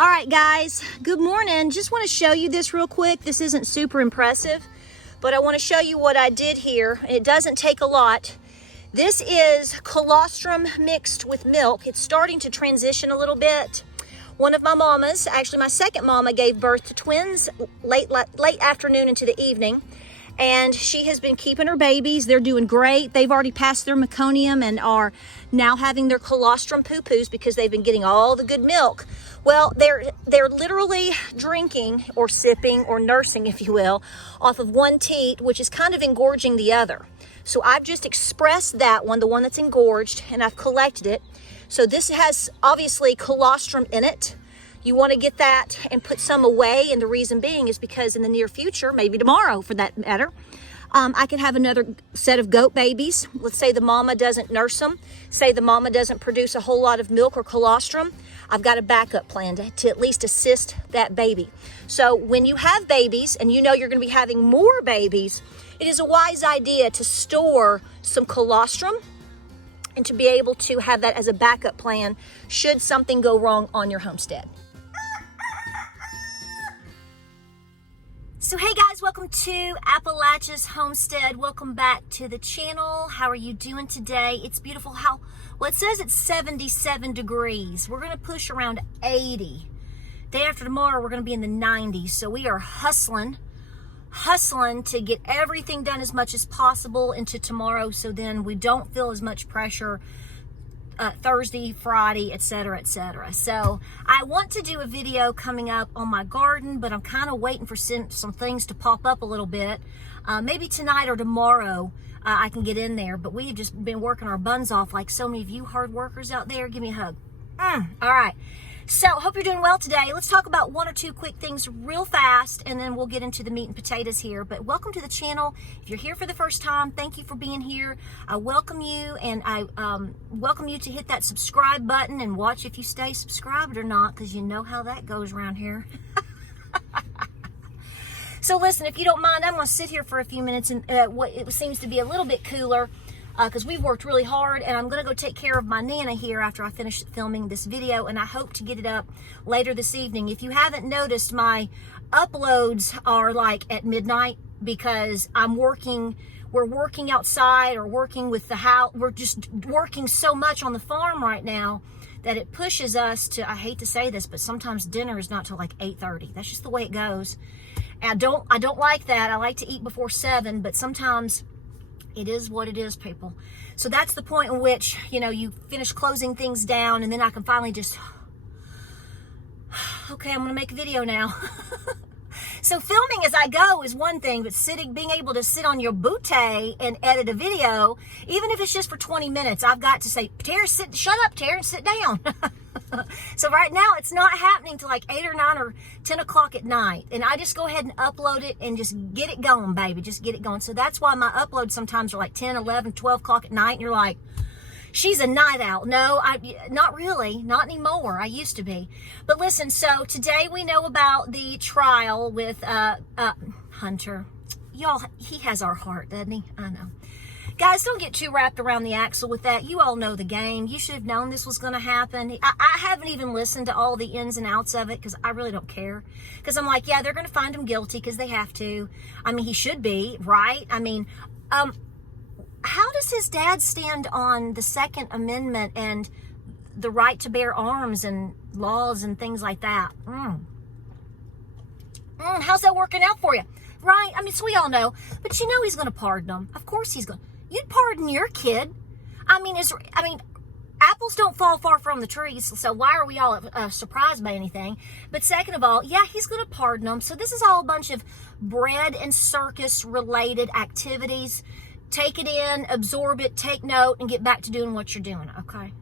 All right, guys, good morning. Just want to show you this real quick. This isn't super impressive, but I want to show you what I did here. It doesn't take a lot. This is colostrum mixed with milk. It's starting to transition a little bit. One of my mamas, actually my second mama, gave birth to twins late afternoon into the evening. And she has been keeping her babies. They're doing great. They've already passed their meconium and are now having their colostrum poo-poos because they've been getting all the good milk. Well, they're literally drinking or sipping or nursing, if you will, off of one teat, which is kind of engorging the other. So I've just expressed that one, the one that's engorged, and I've collected it. So this has obviously colostrum in it. You want to get that and put some away, and the reason being is because in the near future, maybe tomorrow for that matter, I could have another set of goat babies. Let's say the mama doesn't nurse them. Say the mama doesn't produce a whole lot of milk or colostrum. I've got a backup plan to at least assist that baby. So when you have babies and you know you're going to be having more babies, it is a wise idea to store some colostrum and to be able to have that as a backup plan should something go wrong on your homestead. So hey guys, welcome to Appalachia's Homestead. Welcome back to the channel. How are you doing today? It's beautiful. Well, it says it's 77 degrees. We're going to push around 80. Day after tomorrow, we're going to be in the 90s. So we are hustling to get everything done as much as possible into tomorrow, so then we don't feel as much pressure Thursday, Friday, etc., etc. So I want to do a video coming up on my garden, but I'm kind of waiting for some things to pop up a little bit. Maybe tonight or tomorrow I can get in there, but we've just been working our buns off like so many of you hard workers out there. Give me a hug. All right. So, hope you're doing well today. Let's talk about one or two quick things real fast, and then we'll get into the meat and potatoes here. But welcome to the channel. If you're here for the first time, thank you for being here. I welcome you, and I welcome you to hit that subscribe button and watch if you stay subscribed or not, because you know how that goes around here. So listen, if you don't mind, I'm going to sit here for a few minutes and what it seems to be a little bit cooler, because we've worked really hard, and I'm going to go take care of my Nana here after I finish filming this video, and I hope to get it up later this evening. If you haven't noticed, my uploads are like at midnight because we're working outside or working with the house. We're just working so much on the farm right now that it pushes us to, I hate to say this, but sometimes dinner is not till like 8:30. That's just the way it goes. And I don't like that. I like to eat before 7, but sometimes it is what it is, people. So that's the point in which, you know, you finish closing things down, and then I can finally just, okay, I'm going to make a video now. So filming as I go is one thing, but being able to sit on your bootay and edit a video, even if it's just for 20 minutes, I've got to say, Tara, shut up, Tara, and sit down. So right now it's not happening till like 8 or 9 or 10 o'clock at night. And I just go ahead and upload it and just get it going, baby. Just get it going. So that's why my uploads sometimes are like 10, 11, 12 o'clock at night. And you're like, she's a night owl. No, not really. Not anymore. I used to be. But listen, so today we know about the trial with Hunter. Y'all, he has our heart, doesn't he? I know. Guys, don't get too wrapped around the axle with that. You all know the game. You should have known this was going to happen. I haven't even listened to all the ins and outs of it because I really don't care. Because I'm like, yeah, they're going to find him guilty because they have to. I mean, he should be, right? I mean, how does his dad stand on the Second Amendment and the right to bear arms and laws and things like that? How's that working out for you? Right? I mean, so we all know. But you know he's going to pardon him. Of course he's going to. You'd pardon your kid. I mean, apples don't fall far from the trees, so why are we all surprised by anything? But second of all, yeah, he's going to pardon them. So this is all a bunch of bread and circus-related activities. Take it in, absorb it, take note, and get back to doing what you're doing, okay?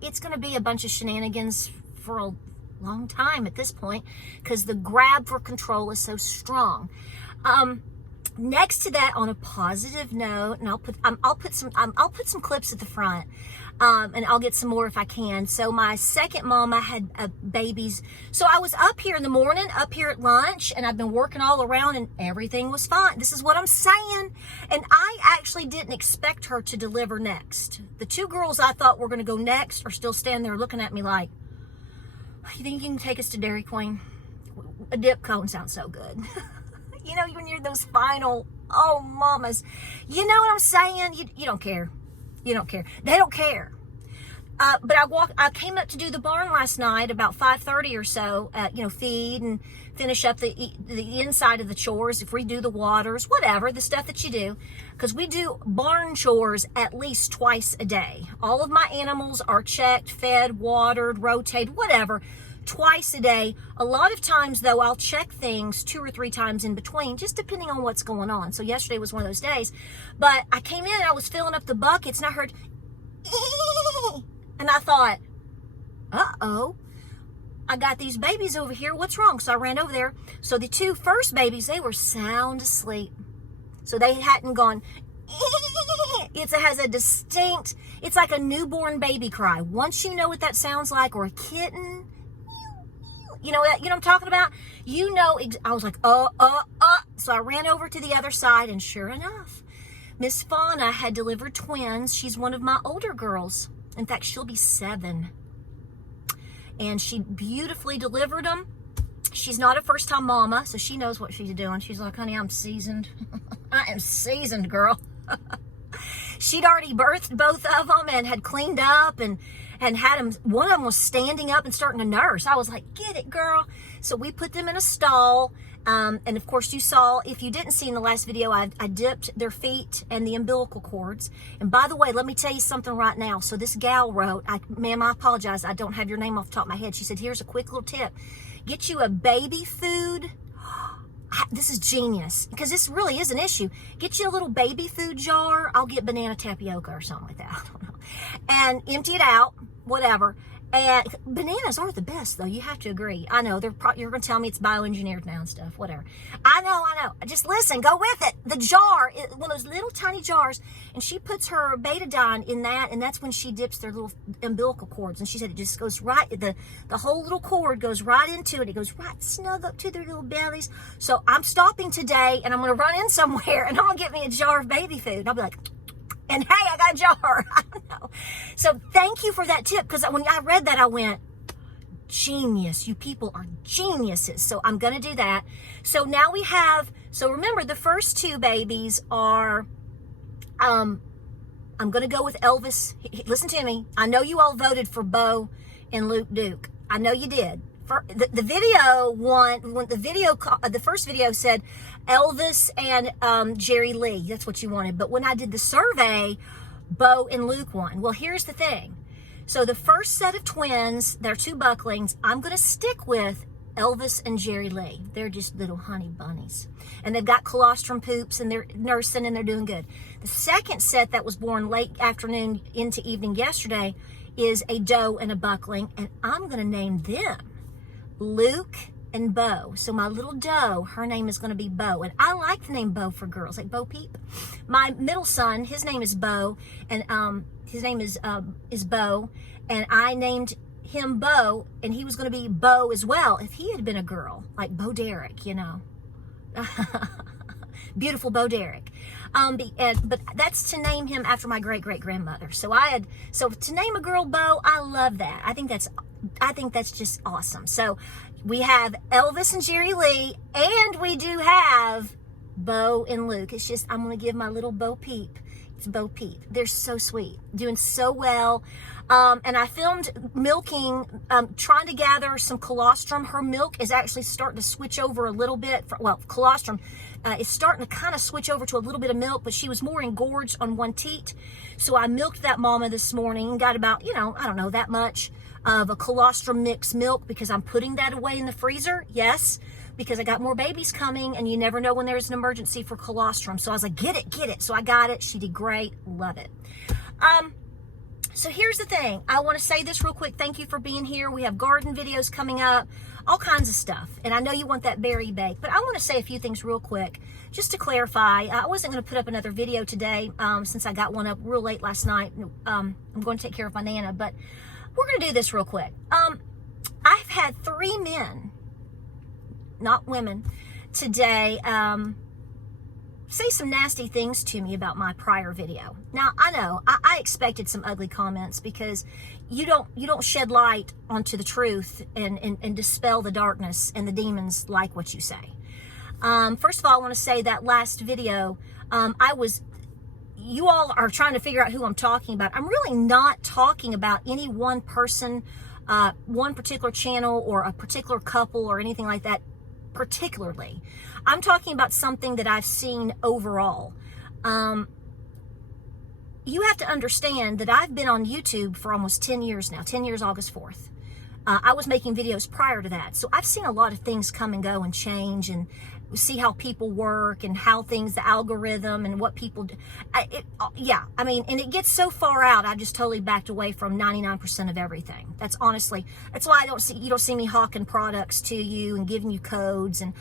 It's going to be a bunch of shenanigans for a long time at this point because the grab for control is so strong. Next to that, on a positive note, and I'll put some clips at the front, and I'll get some more if I can. So my second mama had babies. So I was up here in the morning, up here at lunch, and I've been working all around, and everything was fine. This is what I'm saying. And I actually didn't expect her to deliver next. The two girls I thought were going to go next are still standing there looking at me like, You think you can take us to Dairy Queen? A dip cone sounds so good. You know, when you're those final, oh, mamas. You know what I'm saying? You don't care. You don't care. They don't care. But I came up to do the barn last night about 5:30 or so, you know, feed and finish up the inside of the chores, if redo the waters, whatever, the stuff that you do. Because we do barn chores at least twice a day. All of my animals are checked, fed, watered, rotated, whatever, twice a day. A lot of times, though, I'll check things 2 or 3 times in between, just depending on what's going on. So yesterday was one of those days. But I came in and I was filling up the buckets and I heard, and I thought, uh-oh, I got these babies over here. What's wrong? So I ran over there. So the 2 first babies, they were sound asleep. So they hadn't gone, it has a distinct, it's like a newborn baby cry. Once you know what that sounds like, or a kitten, you know what I'm talking about? You know, I was like, So I ran over to the other side, and sure enough, Miss Fauna had delivered twins. She's one of my older girls. In fact, she'll be 7. And she beautifully delivered them. She's not a first-time mama, so she knows what she's doing. She's like, honey, I'm seasoned. I am seasoned, girl. She'd already birthed both of them and had cleaned up and had them. One of them was standing up and starting to nurse. I was like, get it, girl. So we put them in a stall. And of course you saw, if you didn't see in the last video, I dipped their feet and the umbilical cords. And by the way, let me tell you something right now. So this gal wrote, ma'am, I apologize. I don't have your name off the top of my head. She said, here's a quick little tip. Get you a baby food. This is genius, because this really is an issue. Get you a little baby food jar. I'll get banana tapioca or something like that. I don't know. And empty it out, whatever. And bananas aren't the best, though. You have to agree. I know you're going to tell me it's bioengineered now and stuff, whatever. I know. Just listen, go with it. The jar, one of those little tiny jars, and she puts her betadine in that, and that's when she dips their little umbilical cords. And she said it just goes right, the whole little cord goes right into it. It goes right snug up to their little bellies. So I'm stopping today, and I'm going to run in somewhere, and I'm going to get me a jar of baby food. And I'll be like, and hey, I got a jar. I don't know. So thank you for that tip, because when I read that, I went, genius. You people are geniuses. So I'm going to do that. So now we have, so remember, the first 2 babies are, I'm going to go with Elvis. Listen to me. I know you all voted for Bo and Luke Duke. I know you did. For the video the first video said Elvis and Jerry Lee. That's what you wanted. But when I did the survey, Bo and Luke won. Well, here's the thing. So the first set of twins, they're 2 bucklings. I'm going to stick with Elvis and Jerry Lee. They're just little honey bunnies. And they've got colostrum poops, and they're nursing, and they're doing good. The second set that was born late afternoon into evening yesterday is a doe and a buckling. And I'm going to name them Luke and Bo. So my little doe, her name is going to be Bo. And I like the name Bo for girls, like Bo Peep. My middle son, his name is Bo, and his name is Bo, and I named him Bo, and he was going to be Bo as well if he had been a girl, like Bo Derek, you know. Beautiful Bo Derek. But that's to name him after my great-great-grandmother. So to name a girl Bo, I love that. I think that's just awesome. So we have Elvis and Jerry Lee, and we do have Bo and Luke. It's just, I'm going to give my little Bo Peep. It's Bo Peep. They're so sweet, doing so well. And I filmed milking, trying to gather some colostrum. Her milk is actually starting to switch over a little bit. Colostrum is starting to kind of switch over to a little bit of milk, but she was more engorged on one teat. So I milked that mama this morning and got about, I don't know, that much of a colostrum mix milk, because I'm putting that away in the freezer. Yes, because I got more babies coming, and you never know when there's an emergency for colostrum. So I was like, get it. So I got it. She did great. Love it. So here's the thing. I want to say this real quick. Thank you for being here. We have garden videos coming up, all kinds of stuff. And I know you want that berry bake, but I want to say a few things real quick, just to clarify. I wasn't going to put up another video today, since I got one up real late last night. I'm going to take care of my Nana, but we're going to do this real quick. I've had 3 men, not women, today, say some nasty things to me about my prior video. Now, I know I expected some ugly comments because you don't shed light onto the truth and dispel the darkness, and the demons like what you say. First of all, I want to say that last video, you all are trying to figure out who I'm talking about. I'm really not talking about any one person, one particular channel or a particular couple or anything like that particularly. I'm talking about something that I've seen overall. You have to understand that I've been on YouTube for almost 10 years now, 10 years August 4th. I was making videos prior to that. So I've seen a lot of things come and go and change, and see how people work and how things, the algorithm and what people do. Yeah, I mean, and it gets so far out, I just totally backed away from 99% of everything. That's honestly, that's why you don't see me hawking products to you and giving you codes. And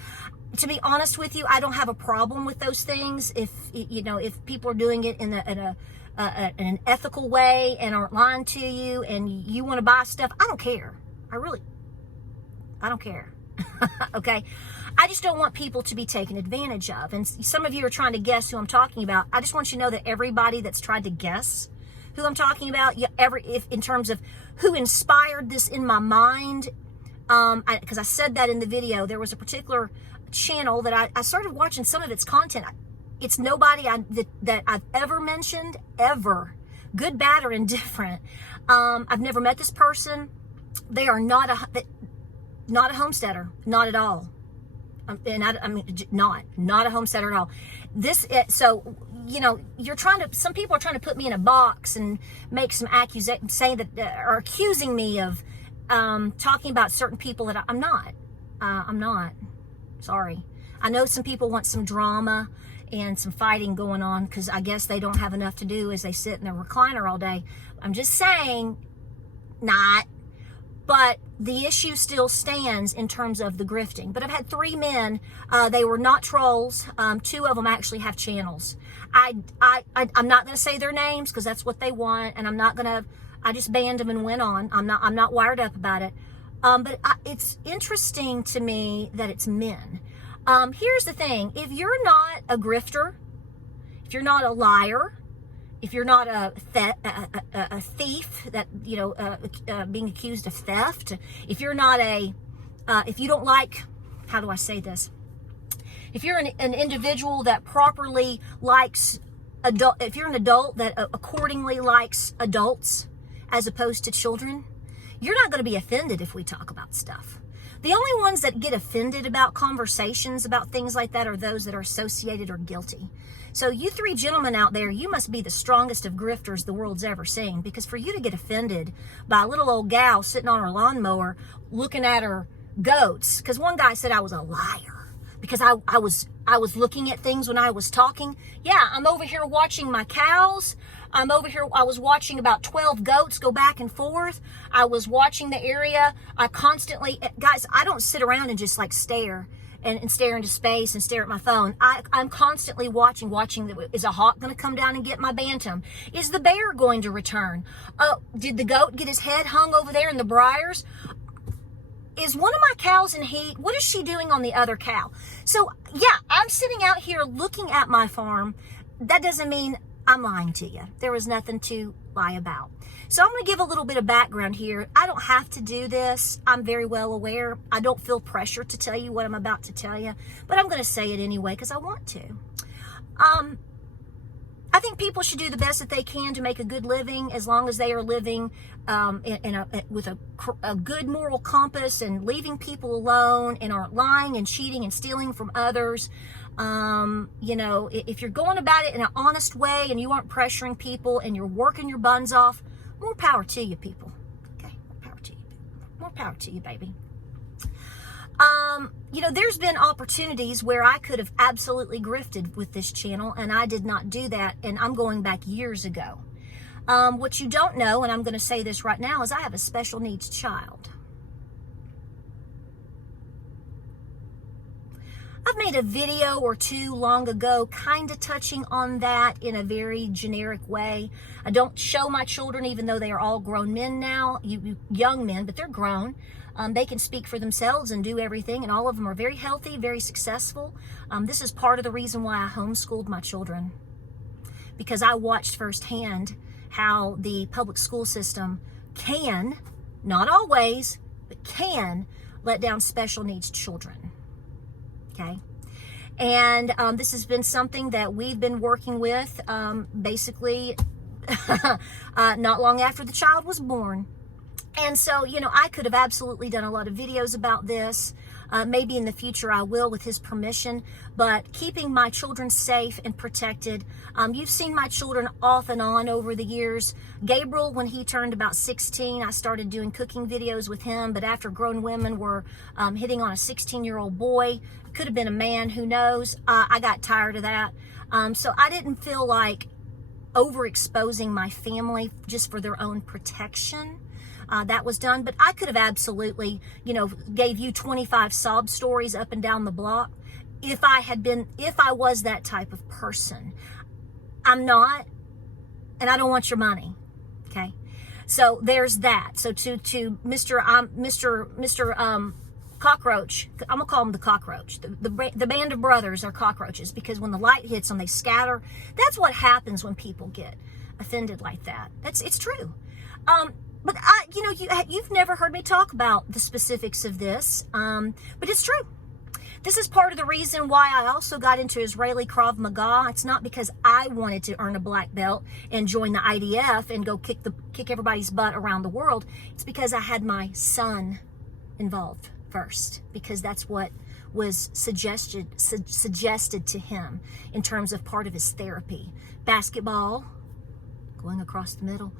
to be honest with you, I don't have a problem with those things if people are doing it in an ethical way and aren't lying to you, and you want to buy stuff. I don't care. I don't care. Okay, I just don't want people to be taken advantage of. And some of you are trying to guess who I'm talking about. I just want you to know that everybody that's tried to guess who I'm talking about, if in terms of who inspired this in my mind, because I said that in the video, there was a particular channel that I started watching some of its content. It's nobody that I've ever mentioned, ever, good, bad, or indifferent. I've never met this person. They are not a homesteader, not at all. And I mean, not a homesteader at all. So, some people are trying to put me in a box and make some accusations, saying that, are accusing me of talking about certain people that I'm not. I'm not. Sorry. I know some people want some drama and some fighting going on because I guess they don't have enough to do as they sit in their recliner all day. I'm just saying, not. But the issue still stands in terms of the grifting. But I've had 3 men. They were not trolls. 2 of them actually have channels. I'm not going to say their names because that's what they want, and I just banned them and went on. I'm not wired up about it. But it's interesting to me that it's men. Here's the thing: if you're not a grifter, if you're not a liar, if you're not a thief that, being accused of theft, if you're not if you don't like, how do I say this? If you're an individual that properly likes if you're an adult that accordingly likes adults as opposed to children, you're not going to be offended if we talk about stuff. The only ones that get offended about conversations about things like that are those that are associated or guilty. So you 3 gentlemen out there, you must be the strongest of grifters the world's ever seen, because for you to get offended by a little old gal sitting on her lawnmower looking at her goats, because one guy said I was a liar because I was looking at things when I was talking. Yeah, I'm over here watching my cows. I was watching about 12 goats go back and forth. I was watching the area. Guys, I don't sit around and just like stare and stare into space and stare at my phone. I'm constantly watching. Is a hawk going to come down and get my bantam? Is the bear going to return? Did the goat get his head hung over there in the briars? Is one of my cows in heat? What is she doing on the other cow? So yeah, I'm sitting out here looking at my farm. That doesn't mean I'm lying to you. There was nothing to lie about. So I'm going to give a little bit of background here. I don't have to do this. I'm very well aware. I don't feel pressure to tell you what I'm about to tell you, but I'm going to say it anyway because I want to. I think people should do the best that they can to make a good living, as long as they are living with a good moral compass and leaving people alone and aren't lying and cheating and stealing from others. If you're going about it in an honest way and you aren't pressuring people and you're working your buns off, more power to you, people. Okay, more power to you. More power to you, baby. There's been opportunities where I could have absolutely grifted with this channel, and I did not do that, and I'm going back years ago. What you don't know, and I'm going to say this right now, is I have a special needs child. I've made a video or two long ago kind of touching on that in a very generic way. I don't show my children, even though they are all grown men now, young men, but they're grown. They can speak for themselves and do everything, and all of them are very healthy, very successful. This is part of the reason why I homeschooled my children, because I watched firsthand how the public school system can, not always, but can let down special needs children. Okay. And this has been something that we've been working with basically not long after the child was born. And so, you know, I could have absolutely done a lot of videos about this. Maybe in the future I will with his permission, but keeping my children safe and protected. You've seen my children off and on over the years. Gabriel, when he turned about 16, I started doing cooking videos with him, but after grown women were hitting on a 16-year-old boy, could have been a man, who knows, I got tired of that. So I didn't feel like overexposing my family just for their own protection. That was done, but I could have absolutely, you know, gave you 25 sob stories up and down the block if I was that type of person. I'm not, and I don't want your money. Okay. So there's that. So to Mr. Cockroach, I'm gonna call him the cockroach. The band of brothers are cockroaches, because when the light hits them, they scatter. That's what happens when people get offended like that. It's true. But you know, you've never heard me talk about the specifics of this, but it's true. This is part of the reason why I also got into Israeli Krav Maga. It's not because I wanted to earn a black belt and join the IDF and go kick everybody's butt around the world. It's because I had my son involved first, because that's what was suggested to him in terms of part of his therapy. Basketball, going across the middle,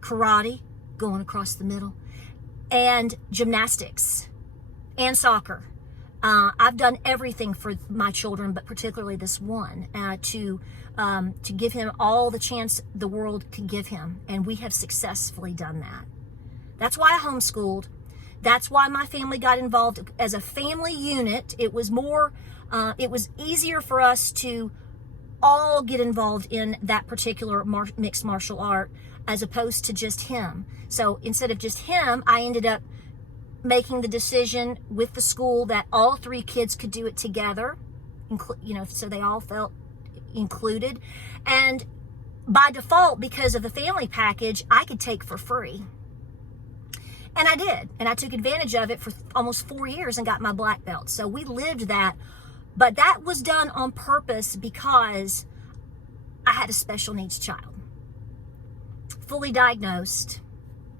karate, going across the middle, and gymnastics and soccer. I've done everything for my children, but particularly this one, to give him all the chance the world could give him, and we have successfully done that. That's why I homeschooled. That's why my family got involved as a family unit. It was more, it was easier for us to all get involved in that particular mixed martial art, as opposed to just him. So instead of just him, I ended up making the decision with the school that all three kids could do it together, you know, so they all felt included. And by default, because of the family package, I could take for free. And I did. And I took advantage of it for almost 4 years and got my black belt. So we lived that. But that was done on purpose because I had a special needs child. Fully diagnosed,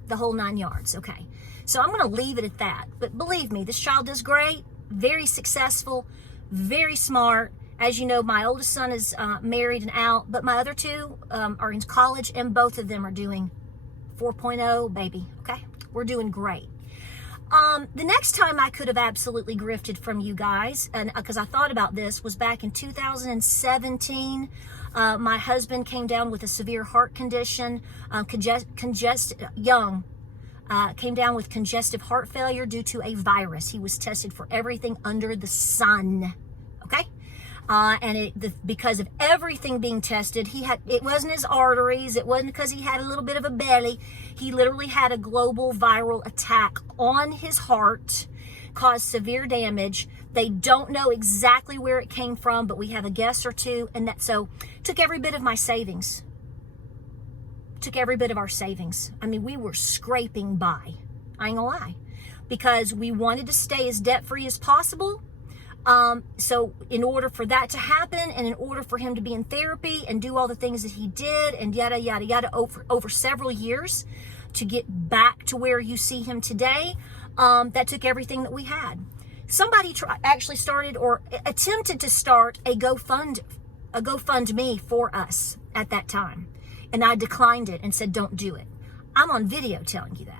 the whole 9 yards. Okay. So I'm going to leave it at that. But believe me, this child is great, very successful, very smart. As you know, my oldest son is married and out, but my other two are in college, and both of them are doing 4.0, baby. Okay. We're doing great. The next time I could have absolutely grifted from you guys, and because I thought about this, was back in 2017. My husband came down with a severe heart condition, came down with congestive heart failure due to a virus. He was tested for everything under the sun. Okay. Because of everything being tested, it wasn't his arteries, it wasn't because he had a little bit of a belly. He literally had a global viral attack on his heart, caused severe damage. They don't know exactly where it came from, but we have a guess or two, and so took every bit of my savings. Took every bit of our savings. I mean, we were scraping by. I ain't gonna lie, because we wanted to stay as debt-free as possible. So in order for that to happen, and in order for him to be in therapy and do all the things that he did, and yada, yada, yada, over several years to get back to where you see him today, that took everything that we had. Somebody actually started or attempted to start a GoFundMe for us at that time. And I declined it and said, don't do it. I'm on video telling you that.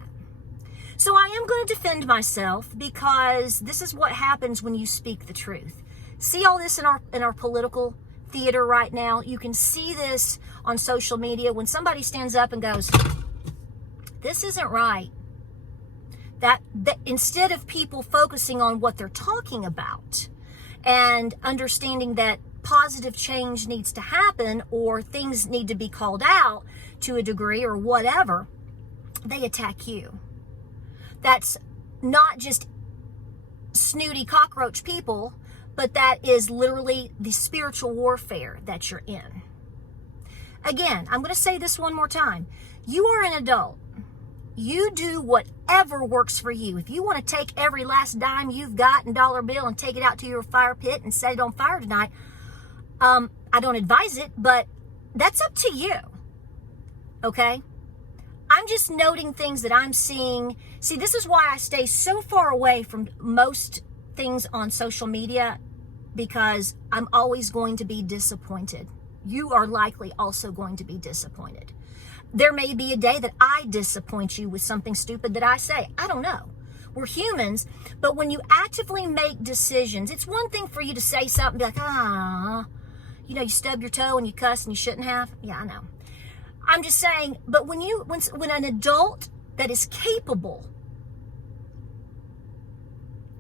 So I am going to defend myself, because this is what happens when you speak the truth. See all this in our political theater right now? You can see this on social media when somebody stands up and goes, this isn't right. That instead of people focusing on what they're talking about and understanding that positive change needs to happen or things need to be called out to a degree or whatever, they attack you. That's not just snooty cockroach people, but that is literally the spiritual warfare that you're in. Again, I'm going to say this one more time. You are an adult. You do whatever works for you. If you want to take every last dime you've got in dollar bill and take it out to your fire pit and set it on fire tonight, I don't advise it, but that's up to you. Okay? I'm just noting things that I'm seeing. See, this is why I stay so far away from most things on social media, because I'm always going to be disappointed. You are likely also going to be disappointed. There may be a day that I disappoint you with something stupid that I say. I don't know. We're humans, but when you actively make decisions, it's one thing for you to say something, be like, you stub your toe and you cuss and you shouldn't have. Yeah, I know. I'm just saying, but when an adult that is capable,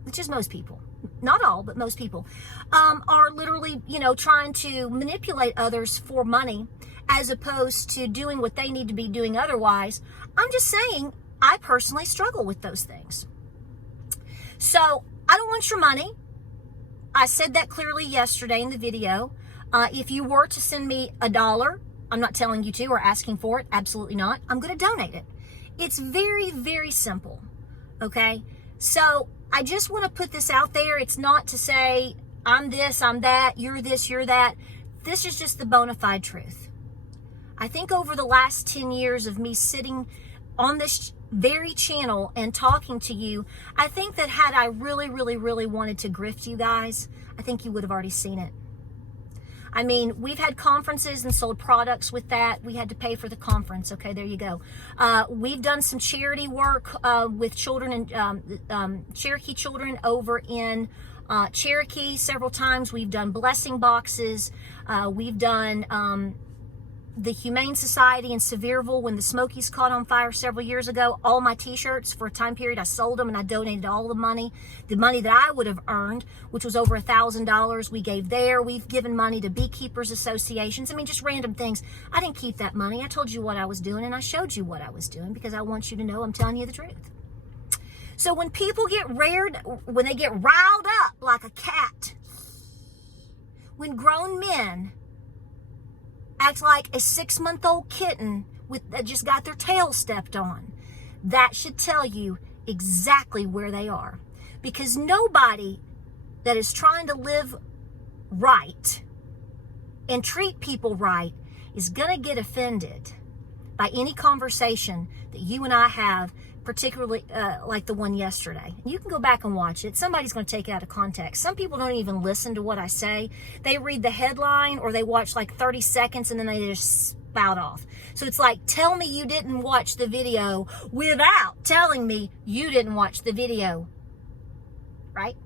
which is most people, not all, but most people, are literally, trying to manipulate others for money as opposed to doing what they need to be doing otherwise. I'm just saying, I personally struggle with those things. So I don't want your money. I said that clearly yesterday in the video. If you were to send me $1, I'm not telling you to or asking for it. Absolutely not. I'm going to donate it. It's very, very simple. Okay. So I just want to put this out there. It's not to say I'm this, I'm that, you're this, you're that. This is just the bona fide truth. I think over the last 10 years of me sitting on this very channel and talking to you, I think that had I really, really, really wanted to grift you guys, I think you would have already seen it. I mean, we've had conferences and sold products with that. We had to pay for the conference. Okay, there you go. We've done some charity work with children and Cherokee children over in Cherokee several times. We've done blessing boxes. We've done the Humane Society in Sevierville when the Smokies caught on fire several years ago. All my t-shirts for a time period, I sold them and I donated all the money that I would have earned, which was over $1,000, we gave there. We've given money to beekeepers associations. I mean, just random things. I didn't keep that money. I told you what I was doing and I showed you what I was doing because I want you to know I'm telling you the truth. So when people when they get riled up like a cat, when grown men act like a 6-month-old kitten that just got their tail stepped on, that should tell you exactly where they are. Because nobody that is trying to live right and treat people right is going to get offended by any conversation that you and I have, particularly like the one yesterday. You can go back and watch it. Somebody's going to take it out of context. Some people don't even listen to what I say. They read the headline or they watch like 30 seconds and then they just spout off. So it's like, tell me you didn't watch the video without telling me you didn't watch the video. Right?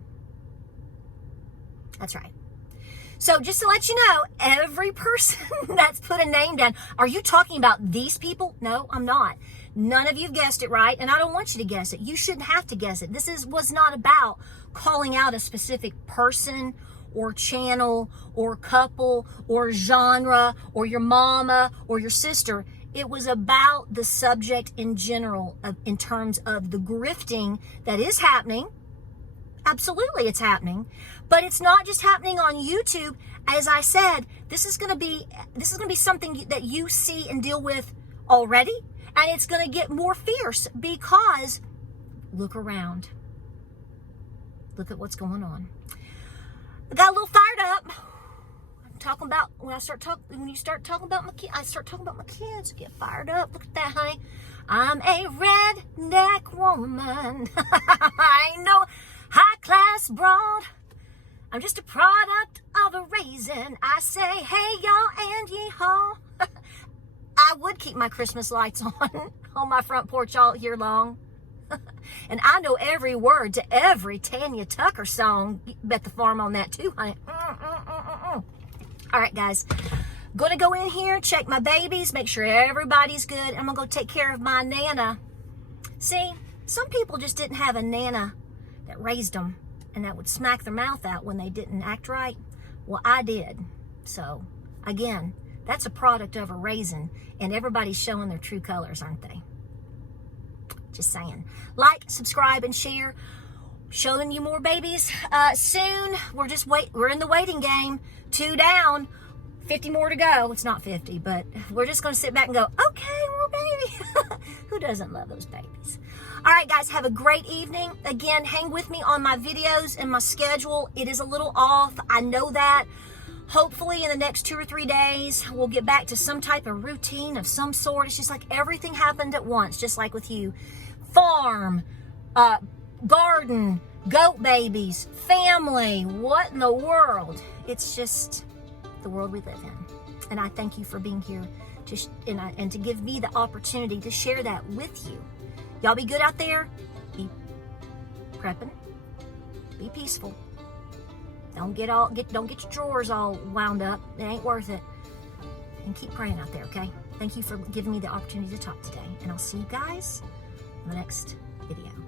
That's right. So just to let you know, every person that's put a name down, are you talking about these people? No, I'm not. None of you guessed it right, and I don't want you to guess it. You shouldn't have to guess it. This was not about calling out a specific person or channel or couple or genre or your mama or your sister. It was about the subject in general in terms of the grifting that is happening. Absolutely, it's happening. But it's not just happening on YouTube. As I said, this is going to be something that you see and deal with already. And it's going to get more fierce because look around. Look at what's going on. I got a little fired up. I'm talking about when you start talking about my kids, I start talking about my kids. Get fired up. Look at that, honey. I'm a redneck woman. I ain't no high-class broad. I'm just a product of a raisin. I say, hey, y'all, and ye-haw. I would keep my Christmas lights on my front porch all year long. And I know every word to every Tanya Tucker song. You bet the farm on that too, honey. All right, guys. Going to go in here, check my babies, make sure everybody's good. I'm going to go take care of my Nana. See, some people just didn't have a Nana that raised them. and that would smack their mouth out when they didn't act right. Well, I did. So again, that's a product of a raising, and everybody's showing their true colors, aren't they? Just saying. Like, subscribe, and share. Showing you more babies soon. We're in the waiting game. 2 down, 50 more to go. It's not 50, but we're just going to sit back and go, okay, more baby. Who doesn't love those babies? All right, guys, have a great evening. Again, hang with me on my videos and my schedule. It is a little off. I know that. Hopefully in the next 2 or 3 days, we'll get back to some type of routine of some sort. It's just like everything happened at once, just like with you. Farm, garden, goat babies, family. What in the world? It's just the world we live in. And I thank you for being here and to give me the opportunity to share that with you. Y'all be good out there. Be prepping. Be peaceful. Don't get your drawers all wound up. It ain't worth it. And keep praying out there, okay? Thank you for giving me the opportunity to talk today. And I'll see you guys in the next video.